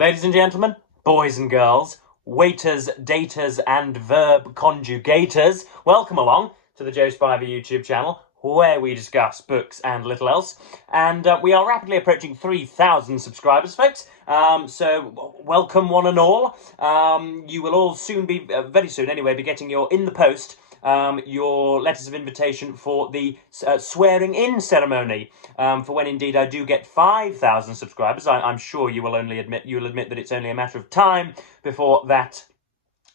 Ladies and gentlemen, boys and girls, waiters, daters, and verb conjugators, welcome along to the Joe Spiver YouTube channel, where we discuss books and little else. And we are rapidly approaching 3,000 subscribers, folks. So welcome one and all. You will all soon be, very soon anyway, be getting in the post, your letters of invitation for the swearing-in ceremony, for when indeed I do get 5,000 subscribers. I'm sure you'll admit that it's only a matter of time before that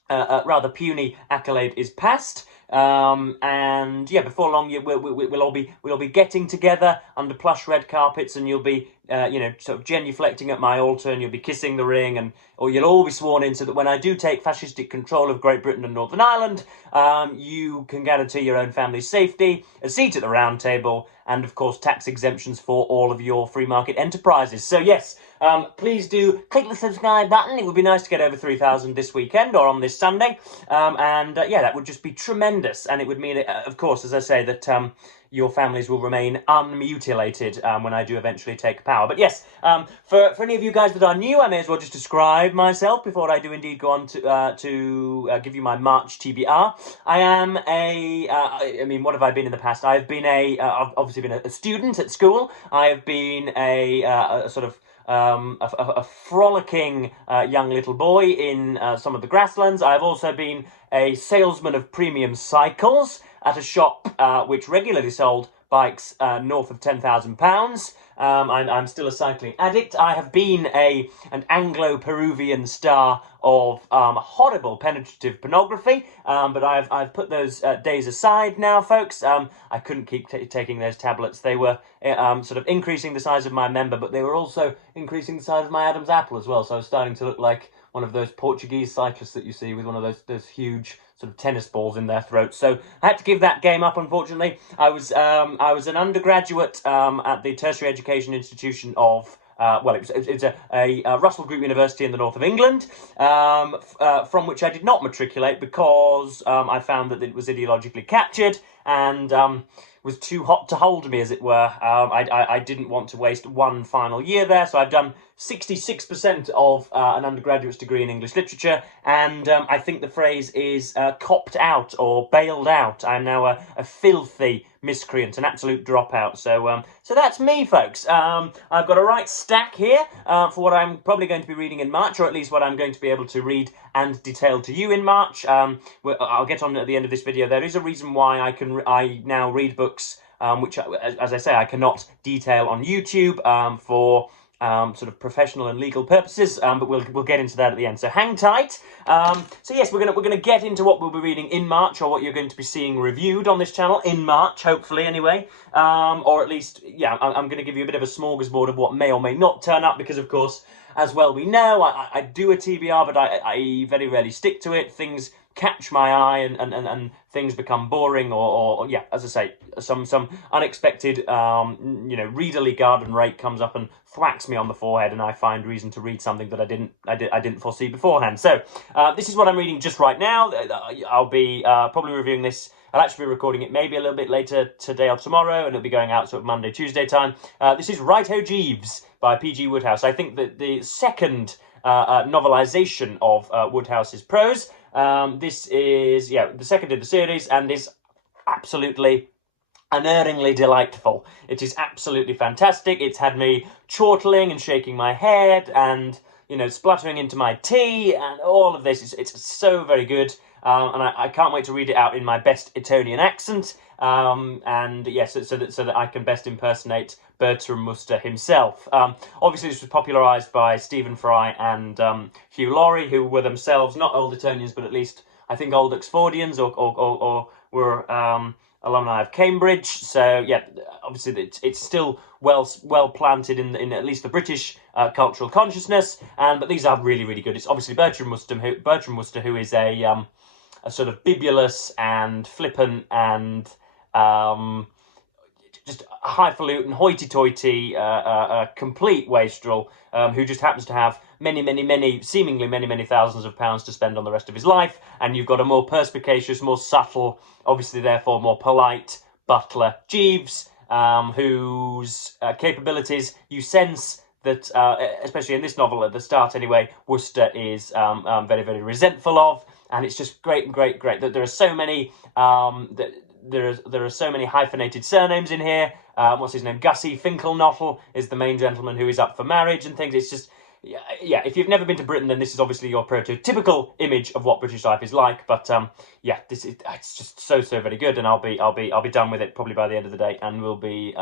rather puny accolade is passed. And yeah, before long, we'll all be getting together under plush red carpets, and you'll be, sort of genuflecting at my altar, and you'll be kissing the ring, or you'll all be sworn in, so that when I do take fascistic control of Great Britain and Northern Ireland, you can guarantee your own family's safety, a seat at the round table, and of course tax exemptions for all of your free market enterprises. So yes, please do click the subscribe button. It would be nice to get over 3,000 this weekend or on this Sunday. Yeah, that would just be tremendous. And it would mean, of course, as I say, that your families will remain unmutilated when I do eventually take power. But yes, for any of you guys that are new, I may as well just describe myself before I do indeed go on to give you my March TBR. I am I mean, what have I been in the past? I've been I've obviously been a student at school. I have been a sort of a frolicking young little boy in some of the grasslands. I've also been a salesman of premium cycles at a shop which regularly sold bikes north of £10,000. I'm still a cycling addict. I have been an Anglo-Peruvian star of horrible penetrative pornography, but I've put those days aside now, folks. I couldn't keep taking those tablets. They were sort of increasing the size of my member, but they were also increasing the size of my Adam's apple as well. So I was starting to look like one of those Portuguese cyclists that you see with one of those huge sort of tennis balls in their throats. So I had to give that game up, unfortunately. I was an undergraduate at the tertiary education institution of it's a Russell Group University in the north of England, from which I did not matriculate because I found that it was ideologically captured and was too hot to hold me, as it were. I didn't want to waste one final year there, so I've done 66% of an undergraduate's degree in English literature, and I think the phrase is copped out or bailed out. I'm now a filthy miscreant, an absolute dropout. So that's me, folks. I've got a right stack here for what I'm probably going to be reading in March, or at least what I'm going to be able to read and detail to you in March. I'll get on at the end of this video. There is a reason why I now read books which, as I say, I cannot detail on YouTube for sort of professional and legal purposes, but we'll get into that at the end. So hang tight. So yes, we're gonna get into what we'll be reading in March, or what you're going to be seeing reviewed on this channel in March, hopefully anyway. Or at least, yeah, I'm going to give you a bit of a smorgasbord of what may or may not turn up, because of course, as well we know, I do a TBR, but I very rarely stick to it. Things catch my eye and things become boring, or yeah, as I say, some unexpected readerly garden rake comes up and thwacks me on the forehead, and I find reason to read something that I didn't foresee beforehand. So this is what I'm reading just right now. I'll be probably reviewing this. I'll actually be recording it maybe a little bit later today or tomorrow, and it'll be going out sort of Monday, Tuesday time. This is RTO Jeeves by P.G. Wodehouse. I think that the second novelisation of Wodehouse's prose. This is, yeah, the second in the series, and is absolutely unerringly delightful. It is absolutely fantastic. It's had me chortling and shaking my head and, spluttering into my tea and all of this. It's so very good. And I can't wait to read it out in my best Etonian accent. And yes, so that I can best impersonate Bertram Wooster himself. Obviously, this was popularised by Stephen Fry and Hugh Laurie, who were themselves not old Etonians, but at least I think old Oxfordians, or were alumni of Cambridge. So yeah, obviously it's still well planted in at least the British cultural consciousness. But these are really, really good. It's obviously Bertram Wooster, who is a sort of bibulous and flippant and just highfalutin, hoity-toity, complete wastrel, who just happens to have seemingly many thousands of pounds to spend on the rest of his life. And you've got a more perspicacious, more subtle, obviously therefore more polite butler, Jeeves, whose capabilities you sense that, especially in this novel at the start anyway, Worcester is very, very resentful of. And it's just great that there are so many there are so many hyphenated surnames in here. What's his name? Gussie Finkelnottle is the main gentleman who is up for marriage and things. It's just, yeah, if you've never been to Britain, then this is obviously your prototypical image of what British life is like. But yeah, it's just so very good, and I'll be done with it probably by the end of the day, and we'll be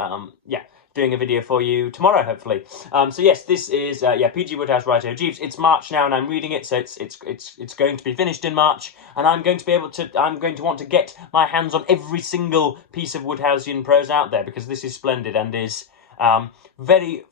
yeah, doing a video for you tomorrow, hopefully. So yes, this is yeah, P.G. Wodehouse, RTO Jeeves. It's March now, and I'm reading it, so it's going to be finished in March, and I'm going to want to get my hands on every single piece of Woodhouseian prose out there, because this is splendid and is very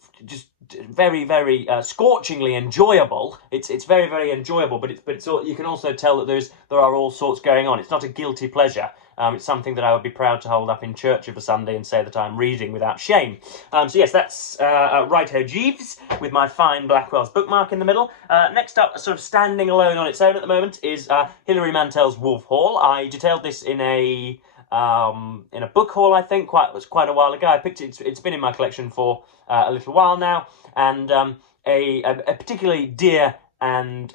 scorchingly enjoyable. It's very enjoyable, but it's all, you can also tell that there are all sorts going on. It's not a guilty pleasure. It's something that I would be proud to hold up in church of a Sunday and say that I'm reading without shame. So yes, that's RTO Jeeves with my fine Blackwell's bookmark in the middle. Next up, sort of standing alone on its own at the moment, is Hilary Mantel's Wolf Hall. I detailed this in a book haul, I think, quite a while ago. I picked it. It's been in my collection for a little while now, and a particularly dear and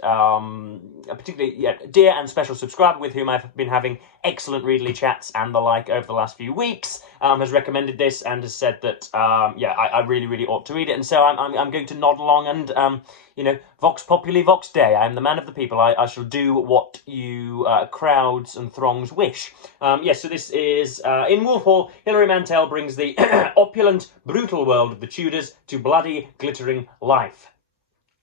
dear and special subscriber with whom I've been having excellent readerly chats and the like over the last few weeks has recommended this and has said that yeah, I really ought to read it, and so I'm going to nod along and you know, vox populi vox Dei. I am the man of the people. I shall do what you crowds and throngs wish. Yes, so this is in Wolf Hall. Hilary Mantel brings the opulent, brutal world of the Tudors to bloody, glittering life.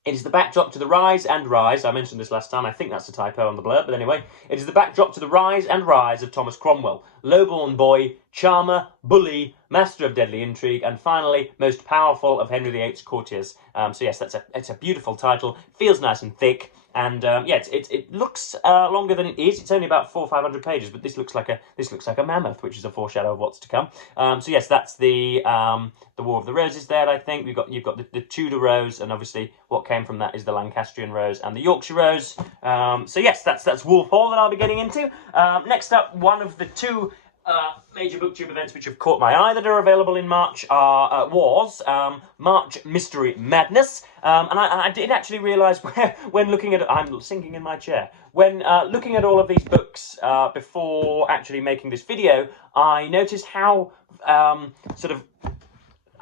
It is the backdrop to the rise, I mentioned this last time, I think that's a typo on the blurb, but anyway, it is the backdrop to the rise of Thomas Cromwell, lowborn boy, charmer, bully, master of deadly intrigue, and finally, most powerful of Henry VIII's courtiers. So yes, it's a beautiful title, feels nice and thick, and yeah, it looks longer than it is. It's only about 400 or 500 pages, but this looks like a mammoth, which is a foreshadow of what's to come. So yes, that's the War of the Roses there. I think you've got the Tudor Rose, and obviously what came from that is the Lancastrian Rose and the Yorkshire Rose. So yes, that's Wolf Hall that I'll be getting into. Next up, one of the two major booktube events which have caught my eye that are available in March was March Mystery Madness, and I did actually realise when looking at I'm sinking in my chair when looking at all of these books before actually making this video, I noticed how sort of,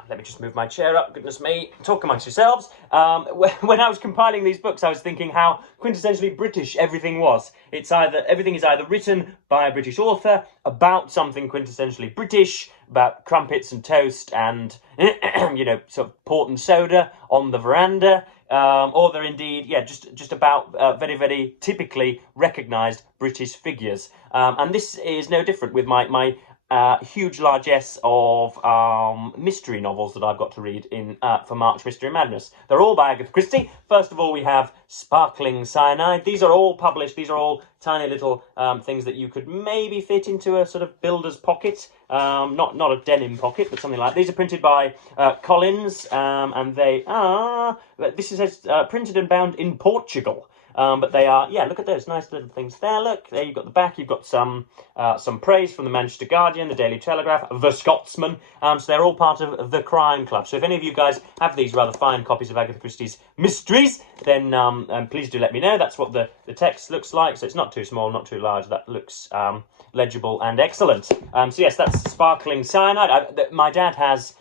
let me just move my chair up, goodness me, talk amongst yourselves. When I was compiling these books, I was thinking how quintessentially British everything was. Everything is either written by a British author about something quintessentially British, about crumpets and toast and, you know, sort of port and soda on the veranda, or they're indeed, yeah, just about very typically recognised British figures. And this is no different with my huge largesse of mystery novels that I've got to read in for March Mystery Madness. They're all by Agatha Christie. First of all, we have Sparkling Cyanide. These are all published. These are all tiny little things that you could maybe fit into a sort of builder's pocket. Not a denim pocket, but something like that. These are printed by Collins, and they are... This is printed and bound in Portugal. But they are, yeah, look at those nice little things there. Look, there you've got the back. You've got some praise from the Manchester Guardian, the Daily Telegraph, the Scotsman. So they're all part of the Crime Club. So if any of you guys have these rather fine copies of Agatha Christie's Mysteries, then please do let me know. That's what the text looks like. So it's not too small, not too large. That looks legible and excellent. So yes, that's Sparkling Cyanide. My dad has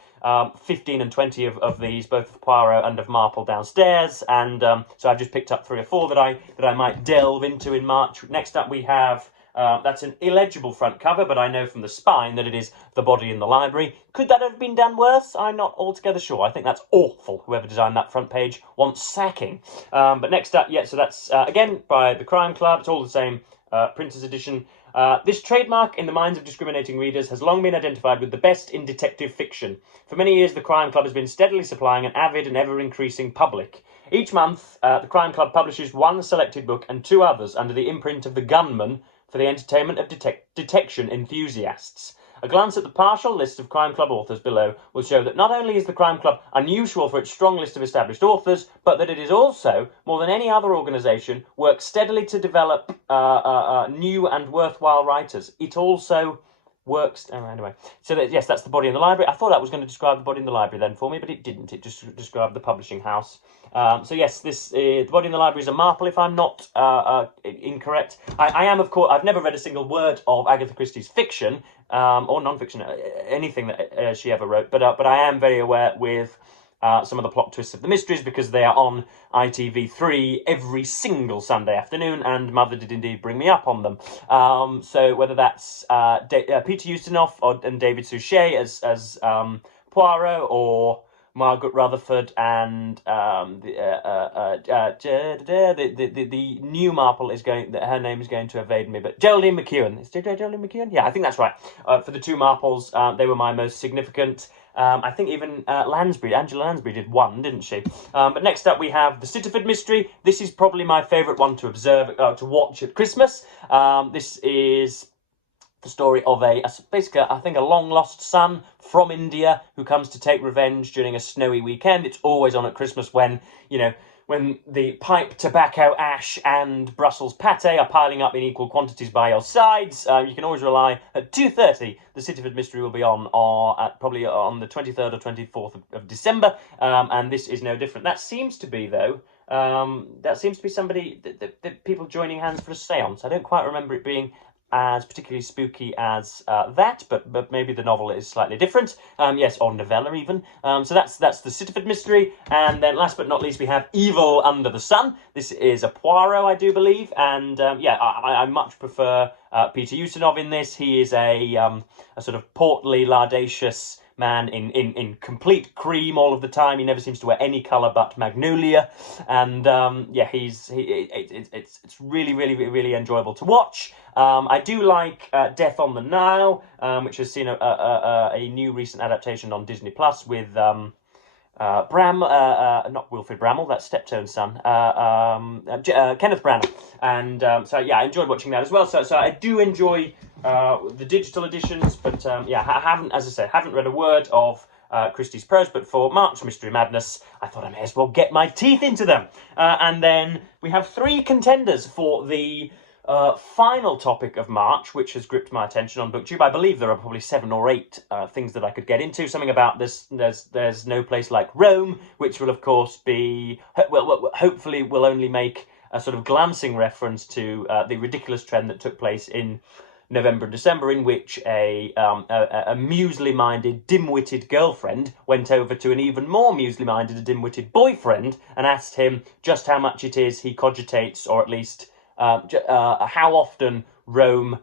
15 and 20 of these, both of Poirot and of Marple downstairs, and so I've just picked up 3 or 4 that I might delve into in March. Next up we have that's an illegible front cover, but I know from the spine that it is The Body in the Library. Could that have been done worse? I'm not altogether sure. I think that's awful. Whoever designed that front page wants sacking. But next up, yeah, so that's again by the Crime Club. It's all the same printer's edition. This trademark in the minds of discriminating readers has long been identified with the best in detective fiction. For many years, the Crime Club has been steadily supplying an avid and ever-increasing public. Each month, the Crime Club publishes 1 selected book and 2 others under the imprint of the Gunman for the entertainment of detection enthusiasts. A glance at the partial list of Crime Club authors below will show that not only is the Crime Club unusual for its strong list of established authors, but that it is also, more than any other organisation, works steadily to develop new and worthwhile writers. It also works. Anyway, so yes, that's the body in the library. I thought that was going to describe the body in the library then for me, but it didn't. It just described the publishing house. So yes, the body in the library is a marple, if I'm not incorrect. I am, of course, I've never read a single word of Agatha Christie's fiction or non-fiction, anything that she ever wrote, but I am very aware with some of the plot twists of the mysteries, because they are on ITV3 every single Sunday afternoon, and Mother did indeed bring me up on them. So whether that's Peter Ustinov and David Suchet as Poirot, or Margaret Rutherford and the new Marple is going. Her name is going to evade me, but Geraldine McEwen. Is it Geraldine McEwen? Yeah, I think that's right. For the two Marples, they were my most significant. I think even Angela Lansbury did one, didn't she? But next up we have the Cityford Mystery. This is probably my favourite one to to watch at Christmas. This is the story of basically, I think, a long-lost son from India who comes to take revenge during a snowy weekend. It's always on at Christmas when, when the pipe, tobacco, ash and Brussels pate are piling up in equal quantities by your sides. You can always rely at 2:30. The Cityford Mystery will be on probably on the 23rd or 24th of December, and this is no different. That seems to be, though, somebody, the people joining hands for a séance. I don't quite remember it being as particularly spooky as that, but maybe the novel is slightly different. Yes, or novella even. So that's the Cityford Mystery, and then last but not least we have Evil Under the Sun. This is a Poirot, I do believe, and I much prefer Peter Ustinov in this. He is a sort of portly, lardacious man in complete cream all of the time. He never seems to wear any colour but magnolia, and it's really, really, really enjoyable to watch. I do like Death on the Nile, which has seen a new recent adaptation on Disney Plus with not Wilfrid Bramall, that's Steptone's son, Kenneth Branagh, and I enjoyed watching that as well. So I do enjoy the digital editions, but I haven't read a word of Christie's prose, but for March Mystery Madness, I thought I may as well get my teeth into them. And then we have three contenders for the final topic of March, which has gripped my attention on BookTube. I believe there are probably 7 or 8 things that I could get into. Something about this, there's no place like Rome, which will of course be, hopefully will only make a sort of glancing reference to the ridiculous trend that took place in November and December, in which a muesli-minded, dim-witted girlfriend went over to an even more muesli-minded and dim-witted boyfriend and asked him just how much it is he cogitates, or at least how often Rome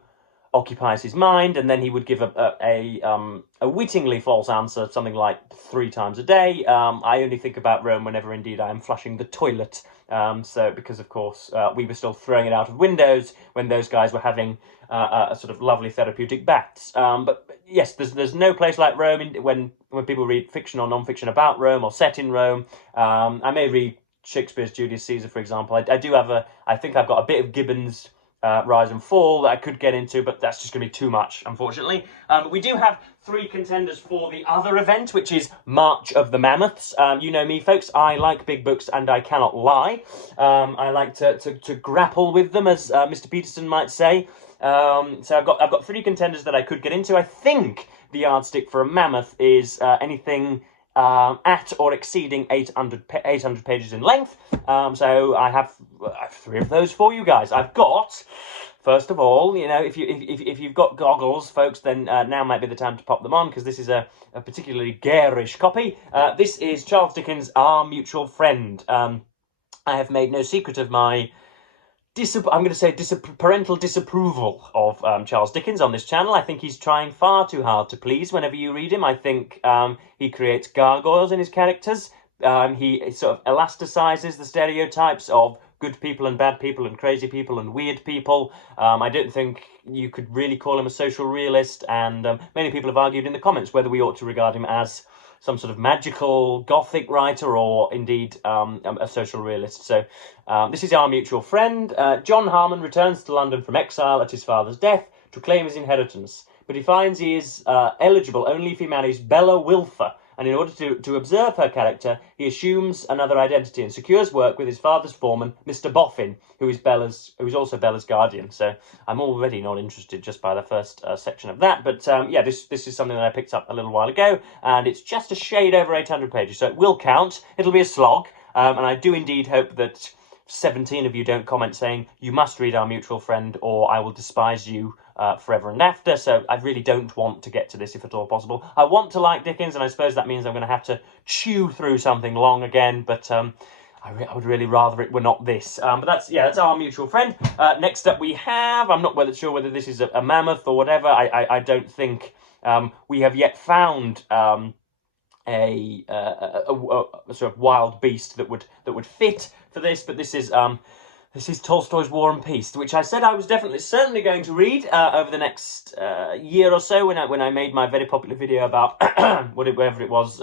occupies his mind, and then he would give a wittingly false answer, something like 3 times a day. I only think about Rome whenever indeed I am flushing the toilet. Because of course we were still throwing it out of windows when those guys were having a sort of lovely therapeutic baths. But yes, there's no place like Rome when people read fiction or non-fiction about Rome or set in Rome. I may read Shakespeare's Julius Caesar, for example. I think I've got a bit of Gibbon's Rise and Fall that I could get into, but that's just going to be too much, unfortunately. But we do have 3 contenders for the other event, which is March of the Mammoths. You know me, folks. I like big books, and I cannot lie. I like to grapple with them, as Mr. Peterson might say. So I've got 3 contenders that I could get into. I think the yardstick for a mammoth is anything at or exceeding 800 pages in length. So I have 3 of those for you guys. I've got, first of all, if you've got goggles, folks, then now might be the time to pop them on, because this is a particularly garish copy. This is Charles Dickens' Our Mutual Friend. I have made no secret of my parental disapproval of Charles Dickens on this channel. I think he's trying far too hard to please whenever you read him. I think he creates gargoyles in his characters. He sort of elasticizes the stereotypes of good people and bad people and crazy people and weird people. I don't think you could really call him a social realist, and many people have argued in the comments whether we ought to regard him as some sort of magical Gothic writer or indeed a social realist. So this is Our Mutual Friend. John Harmon returns to London from exile at his father's death to claim his inheritance, but he finds he is eligible only if he marries Bella Wilfer, and in order to observe her character, he assumes another identity and secures work with his father's foreman, Mr. Boffin, who is also Bella's guardian. So I'm already not interested just by the first section of that. But yeah, this is something that I picked up a little while ago, and it's just a shade over 800 pages, so it will count. It'll be a slog, and I do indeed hope that 17 of you don't comment saying, you must read Our Mutual Friend or I will despise you forever and after. So I really don't want to get to this if at all possible. I want to like Dickens, and I suppose that means I'm going to have to chew through something long again, but I would really rather it were not this. But that's Our Mutual Friend. Next up we have, I'm not sure whether this is a mammoth or whatever. I don't think we have yet found a sort of wild beast that would fit for this, but this is Tolstoy's War and Peace, which I said I was certainly going to read over the next year or so when I made my very popular video about whatever it was,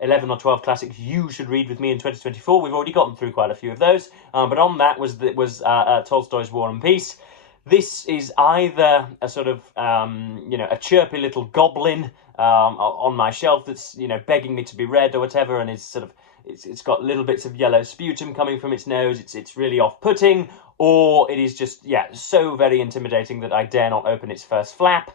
11 or 12 classics you should read with me in 2024. We've already gotten through quite a few of those, but on that was Tolstoy's War and Peace. This is either a sort of a chirpy little goblin on my shelf that's begging me to be read or whatever, and it's got little bits of yellow sputum coming from its nose. It's really off-putting, or it is just so very intimidating that I dare not open its first flap.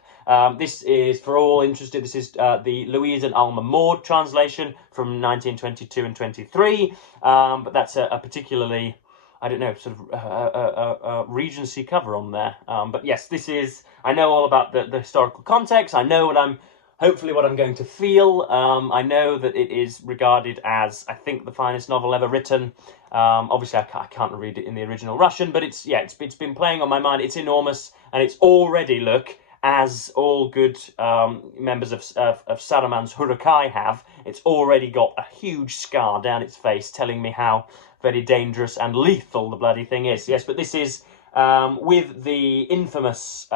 This is, for all interested, this is the Louise and Alma Maud translation from 1922 and 23, but that's a particularly, I don't know, sort of Regency cover on there. But yes, this is, I know all about the historical context. I know hopefully what I'm going to feel. I know that it is regarded as, I think, the finest novel ever written. Obviously, I can't read it in the original Russian, but it's been playing on my mind. It's enormous, and it's already, look, as all good members of Saruman's Hurukai have, it's already got a huge scar down its face telling me how very dangerous and lethal the bloody thing is. Yes, but this is with the infamous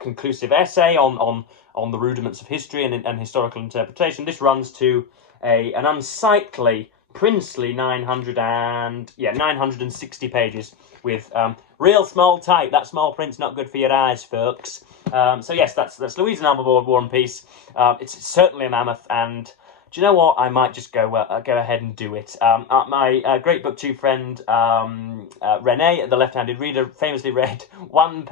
conclusive essay on the rudiments of history and historical interpretation. This runs to an unsightly, princely 960 pages with real small type. That small print's not good for your eyes, folks. So yes, that's Louise and Alma Maud, War and Peace. It's certainly a mammoth, and do you know what? I might just go ahead and do it. My great booktube friend Renee, the left-handed reader, famously read one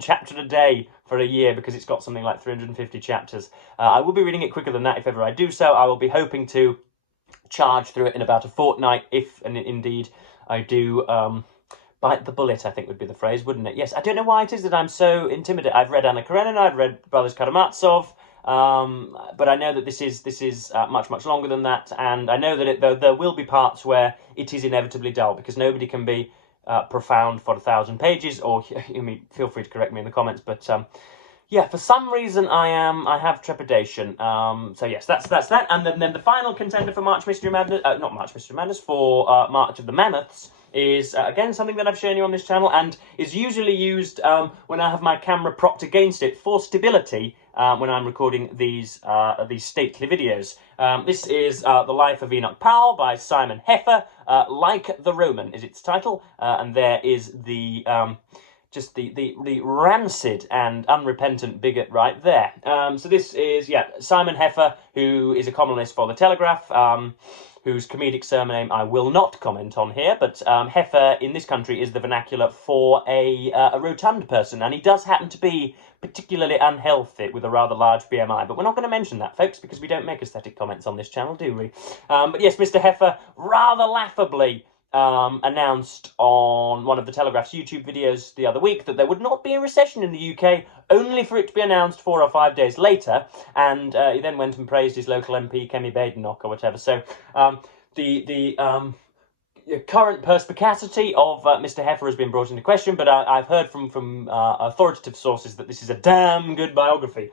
chapter a day for a year because it's got something like 350 chapters. I will be reading it quicker than that if ever I do so. I will be hoping to charge through it in about a fortnight if, and indeed, I do bite the bullet, I think would be the phrase, wouldn't it? Yes, I don't know why it is that I'm so intimidated. I've read Anna Karenina, I've read Brothers Karamazov, but I know that this is much longer than that, and I know that there will be parts where it is inevitably dull, because nobody can be profound for 1,000 pages, or feel free to correct me in the comments, but yeah, for some reason I have trepidation. So yes, that's that, and then the final contender for March Mystery Madness, not March Mystery Madness, for March of the Mammoths, is again something that I've shown you on this channel, and is usually used when I have my camera propped against it for stability when I'm recording these stately videos. This is The Life of Enoch Powell by Simon Heffer. Like the Roman is its title, and there is the just the rancid and unrepentant bigot right there. So this is Simon Heffer, who is a columnist for The Telegraph, whose comedic surname I will not comment on here, but Heffer in this country is the vernacular for a rotund person, and he does happen to be particularly unhealthy with a rather large BMI, but we're not going to mention that, folks, because we don't make aesthetic comments on this channel, do we? But yes, Mr. Heffer rather laughably announced on one of the Telegraph's YouTube videos the other week that there would not be a recession in the UK, only for it to be announced 4 or 5 days later, and he then went and praised his local MP, Kemi Badenoch, or whatever. So the current perspicacity of Mr. Heffer has been brought into question, but I've heard from authoritative sources that this is a damn good biography.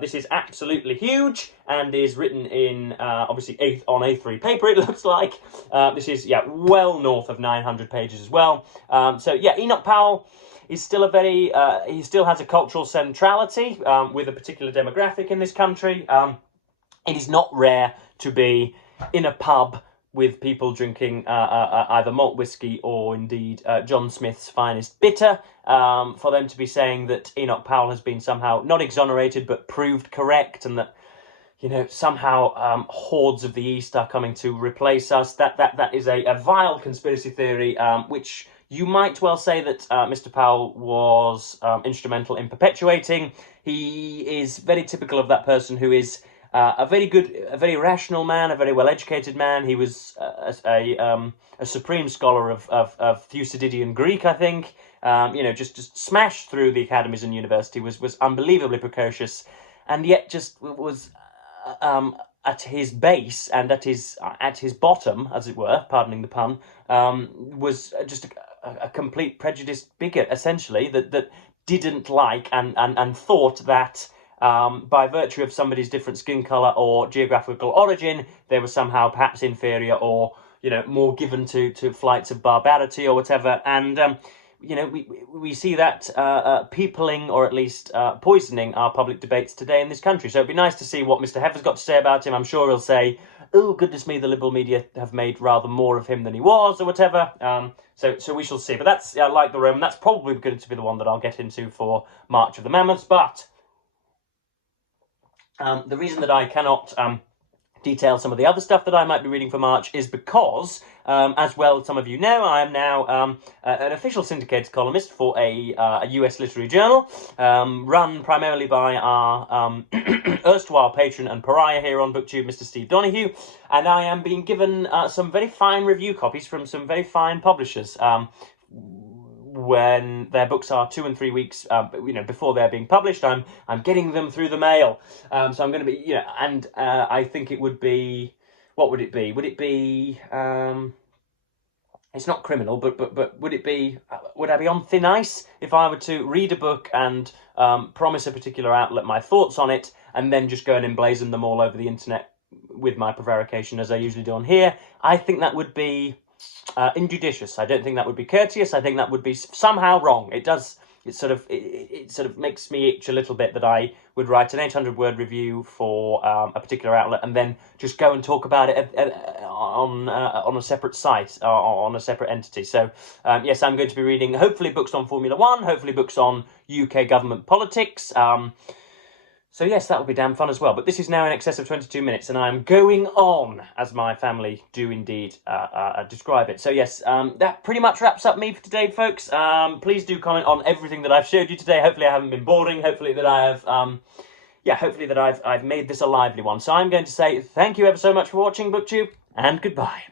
This is absolutely huge and is written in, obviously, on A3 paper, it looks like. This is, well north of 900 pages as well. So, Enoch Powell is still he still has a cultural centrality with a particular demographic in this country. It is not rare to be in a pub with people drinking either malt whiskey or indeed John Smith's finest bitter, for them to be saying that Enoch Powell has been somehow not exonerated but proved correct, and that you know, somehow hordes of the East are coming to replace us. That is a vile conspiracy theory, which you might well say that Mr. Powell was instrumental in perpetuating. He is very typical of that person who is a very rational man, a very well-educated man. He was a supreme scholar of Thucydidean Greek, I think. You know, just smashed through the academies and university. Was unbelievably precocious, and yet just was at his base and at his bottom, as it were, pardoning the pun, was just a complete prejudiced bigot, essentially, that didn't like and thought that by virtue of somebody's different skin colour or geographical origin, they were somehow perhaps inferior or, you know, more given to flights of barbarity or whatever. And you know, we see that peopling, or at least poisoning, our public debates today in this country. So it'd be nice to see what Mr. Heffer's got to say about him. I'm sure he'll say, oh, goodness me, the liberal media have made rather more of him than he was, or whatever. So we shall see. But that's, like the Roman, that's probably going to be the one that I'll get into for March of the Mammoths. But the reason that I cannot detail some of the other stuff that I might be reading for March is because, as well some of you know, I am now an official syndicated columnist for a US literary journal, run primarily by our erstwhile patron and pariah here on BookTube, Mr. Steve Donoghue, and I am being given some very fine review copies from some very fine publishers. When their books are 2 and 3 weeks, you know, before they're being published, I'm getting them through the mail. So I'm going to be, you know, and I think it would be, what would it be? Would it be? It's not criminal, but would it be? Would I be on thin ice if I were to read a book and promise a particular outlet my thoughts on it, and then just go and emblazon them all over the internet with my prevarication, as I usually do on here? I think that would be injudicious. I don't think that would be courteous. I think that would be somehow wrong. It sort of makes me itch a little bit that I would write an 800-word review for a particular outlet and then just go and talk about it on a separate site, on a separate entity. So yes, I'm going to be reading hopefully books on Formula One, hopefully books on UK government politics. So yes, that will be damn fun as well. But this is now in excess of 22 minutes, and I'm going on, as my family do indeed describe it. So yes, that pretty much wraps up me for today, folks. Please do comment on everything that I've showed you today. Hopefully I haven't been boring. Hopefully that I have, hopefully that I've made this a lively one. So I'm going to say thank you ever so much for watching BookTube, and goodbye.